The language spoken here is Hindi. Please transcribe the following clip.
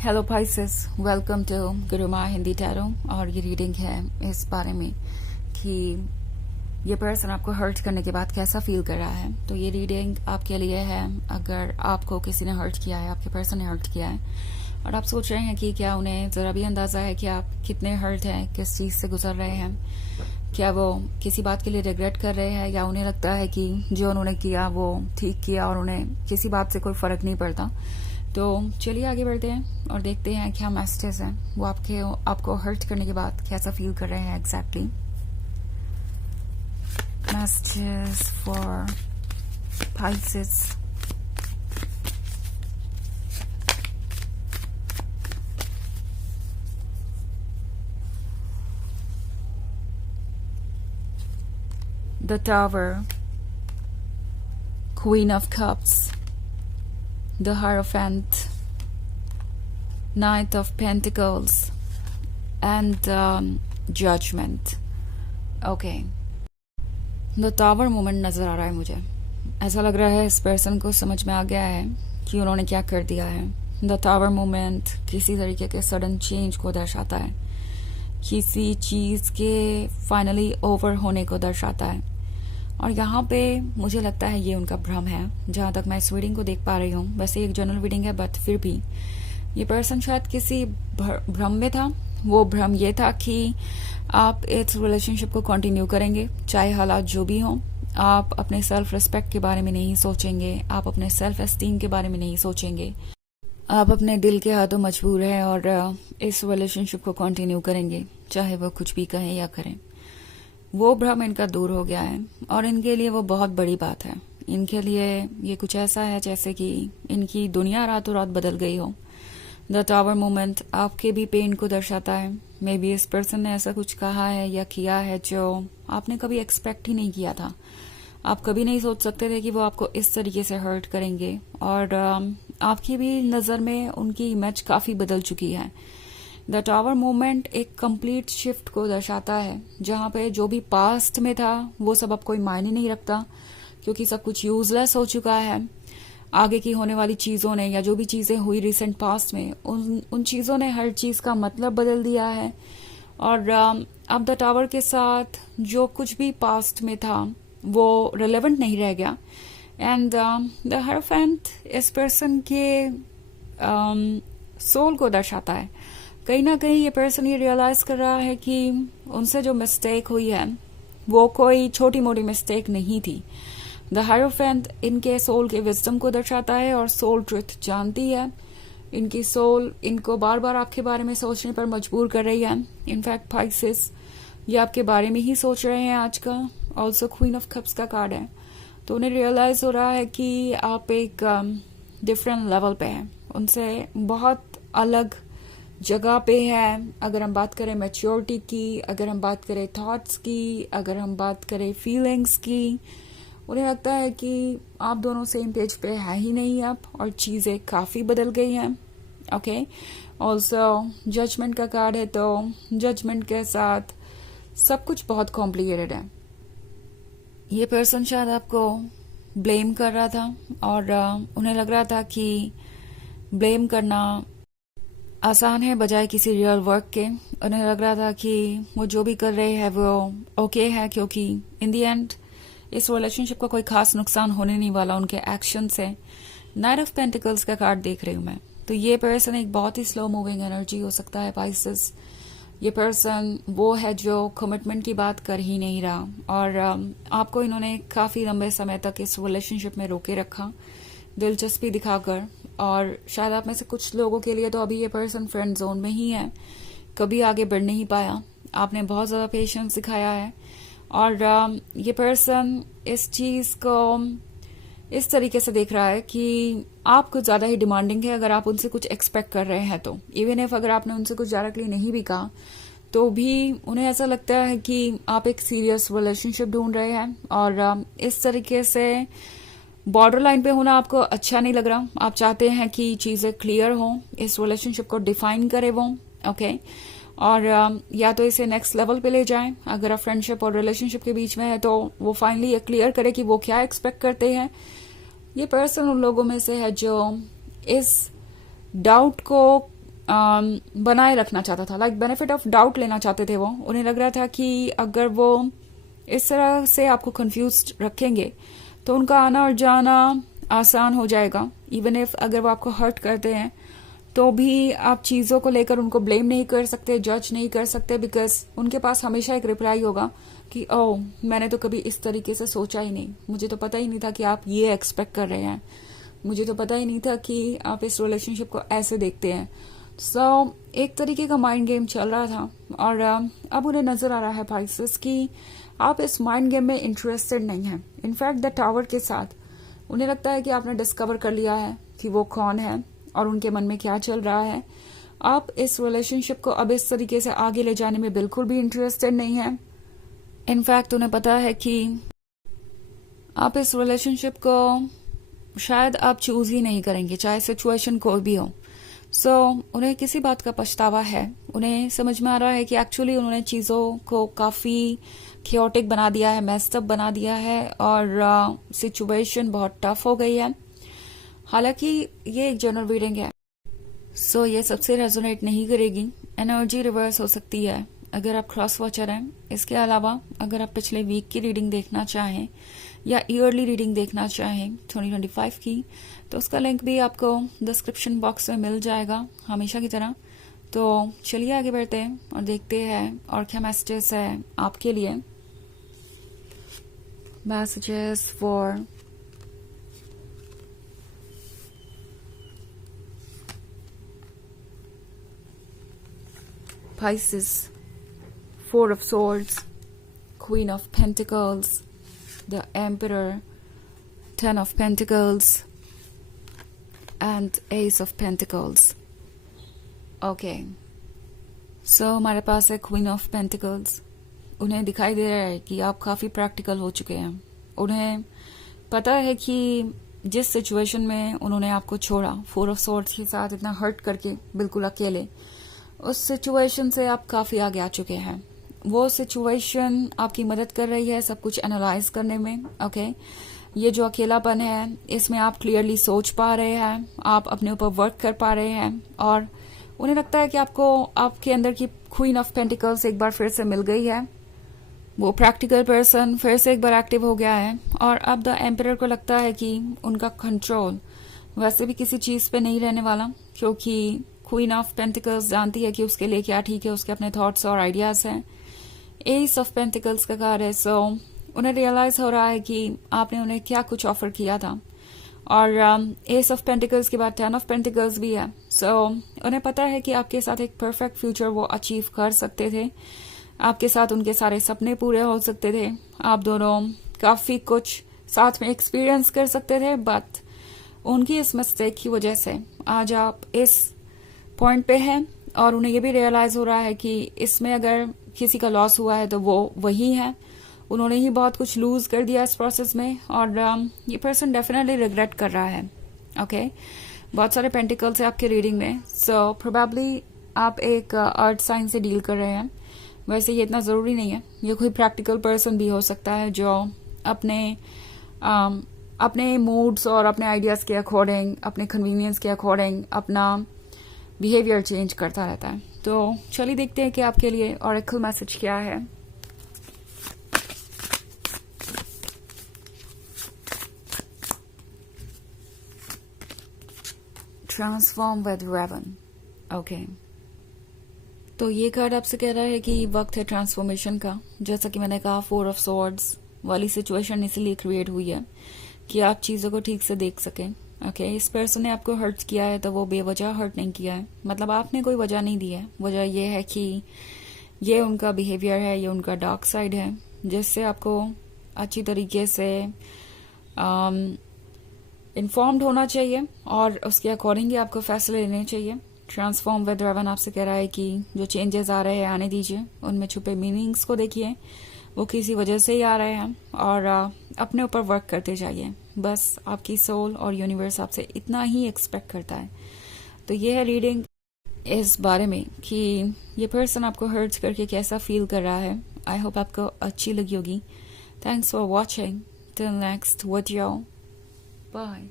Hello Pisces, welcome to Guruma Hindi tarot. और ये रीडिंग है इस बारे में कि ये पर्सन आपको हर्ट करने के बाद कैसा फील कर रहा है। तो ये रीडिंग आपके लिए है अगर आपको किसी ने हर्ट किया है, आपके पर्सन ने हर्ट किया है और आप सोच रहे हैं कि क्या उन्हें ज़रा भी अंदाज़ा है कि आप कितने हर्ट हैं, किस चीज़ से गुजर रहे हैं, क्या वो किसी बात के लिए रिग्रेट कर रहे हैं या उन्हें लगता है कि जो उन्होंने किया वो ठीक किया और उन्हें किसी बात से कोई फ़र्क नहीं पड़ता। तो चलिए आगे बढ़ते हैं और देखते हैं क्या मैसेजेस हैं वो आपको हर्ट करने के बाद कैसा फील कर रहे हैं exactly. Messages for Pisces. The Tower, Queen of Cups, the Hierophant, Knight of Pentacles and Judgment. Okay. The Tower moment नज़र आ रहा है मुझे। ऐसा लग रहा है इस पर्सन को समझ में आ गया है कि उन्होंने क्या कर दिया है। The Tower moment किसी तरीके के सडन चेंज को दर्शाता है, किसी चीज़ के फाइनली ओवर होने को दर्शाता है। और यहाँ पे मुझे लगता है ये उनका भ्रम है, जहाँ तक मैं इस रीडिंग को देख पा रही हूँ। वैसे एक जनरल रीडिंग है बट फिर भी ये पर्सन शायद किसी भ्रम में था। वो भ्रम ये था कि आप इस रिलेशनशिप को कंटिन्यू करेंगे चाहे हालात जो भी हों। आप अपने सेल्फ रिस्पेक्ट के बारे में नहीं सोचेंगे, आप अपने सेल्फ एस्टीम के बारे में नहीं सोचेंगे। आप अपने दिल के हाथों मजबूर हैं और इस रिलेशनशिप को कंटिन्यू करेंगे चाहे वो कुछ भी कहें या करें। वो भ्रम इनका दूर हो गया है और इनके लिए वो बहुत बड़ी बात है। इनके लिए ये कुछ ऐसा है जैसे कि इनकी दुनिया रातों रात बदल गई हो। द टावर मोमेंट आपके भी पेन को दर्शाता है। मे बी इस पर्सन ने ऐसा कुछ कहा है या किया है जो आपने कभी एक्सपेक्ट ही नहीं किया था। आप कभी नहीं सोच सकते थे कि वो आपको इस तरीके से हर्ट करेंगे और आपकी भी नज़र में उनकी इमेज काफ़ी बदल चुकी है। द टावर मूवमेंट एक कंप्लीट शिफ्ट को दर्शाता है, जहाँ पे जो भी पास्ट में था वो सब अब कोई मायने नहीं रखता क्योंकि सब कुछ यूजलेस हो चुका है। आगे की होने वाली चीज़ों ने या जो भी चीज़ें हुई रिसेंट पास्ट में उन चीज़ों ने हर चीज़ का मतलब बदल दिया है। और अब द टावर के साथ जो कुछ भी पास्ट में था वो रिलेवेंट नहीं रह गया। एंड द हierophant इस पर्सन के सोल को दर्शाता है। कहीं ना कहीं ये पर्सन ये रियलाइज कर रहा है कि उनसे जो मिस्टेक हुई है वो कोई छोटी मोटी मिस्टेक नहीं थी। द हायरोफेंट इनके सोल के विजडम को दर्शाता है और सोल ट्रुथ जानती है। इनकी सोल इनको बार बार आपके बारे में सोचने पर मजबूर कर रही है। इनफैक्ट पाइसेस ये आपके बारे में ही सोच रहे हैं आज का। ऑल्सो क्वीन ऑफ कप्स का कार्ड है, तो उन्हें रियलाइज हो रहा है कि आप एक डिफरेंट लेवल पे हैं, उनसे बहुत अलग जगह पे है। अगर हम बात करें मैच्योरिटी की, अगर हम बात करें थॉट्स की, अगर हम बात करें फीलिंग्स की, उन्हें लगता है कि आप दोनों सेम पेज पे है ही नहीं अब और चीज़ें काफ़ी बदल गई हैं। ओके, ऑल्सो जजमेंट का कार्ड है, तो जजमेंट के साथ सब कुछ बहुत कॉम्प्लिकेटेड है। ये पर्सन शायद आपको ब्लेम कर रहा था और उन्हें लग रहा था कि ब्लेम करना आसान है बजाय किसी रियल वर्क के। उन्हें लग रहा था कि वो जो भी कर रहे हैं वो ओके है क्योंकि इन दी एंड इस रिलेशनशिप का कोई खास नुकसान होने नहीं वाला उनके एक्शन से। नाइट ऑफ पेंटिकल्स का कार्ड देख रही हूँ मैं, तो ये पर्सन एक बहुत ही स्लो मूविंग एनर्जी हो सकता है पाइसेस। ये पर्सन वो है जो कमिटमेंट की बात कर ही नहीं रहा और आपको इन्होंने काफ़ी लंबे समय तक इस रिलेशनशिप में रोके रखा दिलचस्पी दिखाकर। और शायद आप में से कुछ लोगों के लिए तो अभी ये पर्सन फ्रेंड जोन में ही है, कभी आगे बढ़ नहीं पाया। आपने बहुत ज़्यादा पेशेंस दिखाया है और ये पर्सन इस चीज़ को इस तरीके से देख रहा है कि आप कुछ ज़्यादा ही डिमांडिंग है अगर आप उनसे कुछ एक्सपेक्ट कर रहे हैं तो। इवन इफ अगर आपने उनसे कुछ डायरेक्टली नहीं भी कहा तो भी उन्हें ऐसा लगता है कि आप एक सीरियस रिलेशनशिप ढूंढ रहे हैं और इस तरीके से बॉर्डर लाइन पे होना आपको अच्छा नहीं लग रहा। आप चाहते हैं कि चीज़ें क्लियर हों, इस रिलेशनशिप को डिफाइन करे वो। ओके, और या तो इसे नेक्स्ट लेवल पे ले जाएं। अगर आप फ्रेंडशिप और रिलेशनशिप के बीच में है तो वो फाइनली ये क्लियर करे कि वो क्या एक्सपेक्ट करते हैं। ये पर्सन उन लोगों में से है जो इस डाउट को बनाए रखना चाहता था, लाइक बेनिफिट ऑफ डाउट लेना चाहते थे वो। उन्हें लग रहा था कि अगर वो इस तरह से आपको कंफ्यूज रखेंगे तो उनका आना और जाना आसान हो जाएगा। इवन इफ अगर वो आपको हर्ट करते हैं तो भी आप चीज़ों को लेकर उनको ब्लेम नहीं कर सकते, जज नहीं कर सकते, बिकॉज उनके पास हमेशा एक रिप्लाई होगा कि ओह मैंने तो कभी इस तरीके से सोचा ही नहीं, मुझे तो पता ही नहीं था कि आप ये एक्सपेक्ट कर रहे हैं, मुझे तो पता ही नहीं था कि आप इस रिलेशनशिप को ऐसे देखते हैं। सो एक तरीके का माइंड गेम चल रहा था और अब उन्हें नजर आ रहा है पाइसेस कि आप इस माइंड गेम में इंटरेस्टेड नहीं हैं। इनफैक्ट द टावर के साथ उन्हें लगता है कि आपने डिस्कवर कर लिया है कि वो कौन है और उनके मन में क्या चल रहा है। आप इस रिलेशनशिप को अब इस तरीके से आगे ले जाने में बिल्कुल भी इंटरेस्टेड नहीं है। इनफैक्ट उन्हें पता है कि आप इस रिलेशनशिप को शायद आप चूज ही नहीं करेंगे, चाहे सिचुएशन कोई भी हो। सो उन्हें किसी बात का पछतावा है। उन्हें समझ में आ रहा है कि एक्चुअली उन्होंने चीज़ों को काफ़ी थियोटिक बना दिया है, मेस्टअप बना दिया है और सिचुएशन बहुत टफ हो गई है। हालांकि ये एक जनरल रीडिंग है, सो ये सबसे रेजोनेट नहीं करेगी। एनर्जी रिवर्स हो सकती है अगर आप क्रॉस वॉचर हैं। इसके अलावा अगर आप पिछले वीक की रीडिंग देखना चाहें या ईयरली रीडिंग देखना चाहें 2025 की, तो उसका लिंक भी आपको डिस्क्रिप्शन बॉक्स में मिल जाएगा हमेशा की तरह। तो चलिए आगे बढ़ते हैं और देखते हैं और क्या मैसेजेस है आपके लिए। Messages for Pisces, Four of Swords, Queen of Pentacles, the Emperor, Ten of Pentacles, and Ace of Pentacles. Okay. So हमारे पास है Queen of Pentacles. उन्हें दिखाई दे रहा है कि आप काफी प्रैक्टिकल हो चुके हैं। उन्हें पता है कि जिस सिचुएशन में उन्होंने आपको छोड़ा, फोर ऑफ सॉर्ड्स के साथ इतना हर्ट करके बिल्कुल अकेले, उस सिचुएशन से आप काफी आगे आ चुके हैं। वो सिचुएशन आपकी मदद कर रही है सब कुछ एनालाइज करने में। ओके, ये जो अकेलापन है इसमें आप क्लियरली सोच पा रहे हैं, आप अपने ऊपर वर्क कर पा रहे हैं और उन्हें लगता है कि आपको आपके अंदर की क्वीन ऑफ पेंटिकल्स एक बार फिर से मिल गई है। वो प्रैक्टिकल पर्सन फिर से एक बार एक्टिव हो गया है और अब द एम्परर को लगता है कि उनका कंट्रोल वैसे भी किसी चीज पे नहीं रहने वाला, क्योंकि क्वीन ऑफ पेंटिकल्स जानती है कि उसके लिए क्या ठीक है, उसके अपने थॉट्स और आइडियाज हैं। एस ऑफ पेंटिकल्स का कार्ड है। सो उन्हें रियलाइज हो रहा है कि आपने उन्हें क्या कुछ ऑफर किया था और एस ऑफ पेंटिकल्स के बाद 10 ऑफ पेंटिकल्स भी है। सो उन्हें पता है कि आपके साथ एक परफेक्ट फ्यूचर वो अचीव कर सकते थे, आपके साथ उनके सारे सपने पूरे हो सकते थे, आप दोनों काफी कुछ साथ में एक्सपीरियंस कर सकते थे, बट उनकी इस मिस्टेक की वजह से आज आप इस पॉइंट पे हैं और उन्हें ये भी रियलाइज हो रहा है कि इसमें अगर किसी का लॉस हुआ है तो वो वही है। उन्होंने ही बहुत कुछ लूज कर दिया इस प्रोसेस में और ये पर्सन डेफिनेटली रिग्रेट कर रहा है। ओके, बहुत सारे पेंटिकल्स है आपके रीडिंग में। सो प्रोबेबली आप एक अर्थ साइन से डील कर रहे हैं। वैसे ये इतना जरूरी नहीं है, ये कोई प्रैक्टिकल पर्सन भी हो सकता है जो अपने मूड्स और अपने आइडियाज के अकॉर्डिंग, अपने कन्वीनियंस के अकॉर्डिंग अपना बिहेवियर चेंज करता रहता है। तो चलिए देखते हैं कि आपके लिए ऑरेकल मैसेज क्या है। Transform with Raven. ओके, तो ये कार्ड आपसे कह रहा है कि वक्त है ट्रांसफॉर्मेशन का। जैसा कि मैंने कहा, फोर ऑफ सॉर्ड्स वाली सिचुएशन इसलिए क्रिएट हुई है कि आप चीजों को ठीक से देख सकें। ओके, इस पर्सन ने आपको हर्ट किया है तो वो बेवजह हर्ट नहीं किया है, मतलब आपने कोई वजह नहीं दी है। वजह यह है कि ये उनका बिहेवियर है, ये उनका डार्क साइड है, जिससे आपको अच्छी तरीके से इन्फॉर्म्ड होना चाहिए और उसके अकॉर्डिंग ही आपको फैसले लेने चाहिए। ट्रांसफॉर्म विद रेवन आपसे कह रहा है कि जो चेंजेस आ रहे हैं आने दीजिए, उनमें छुपे मीनिंग्स को देखिए, वो किसी वजह से ही आ रहे हैं और अपने ऊपर वर्क करते जाइए। बस आपकी सोल और यूनिवर्स आपसे इतना ही एक्सपेक्ट करता है। तो ये है रीडिंग इस बारे में कि ये पर्सन आपको हर्ट करके कैसा फील कर रहा है। आई होप आपको अच्छी लगी होगी। Thanks for watching. Till next video, bye.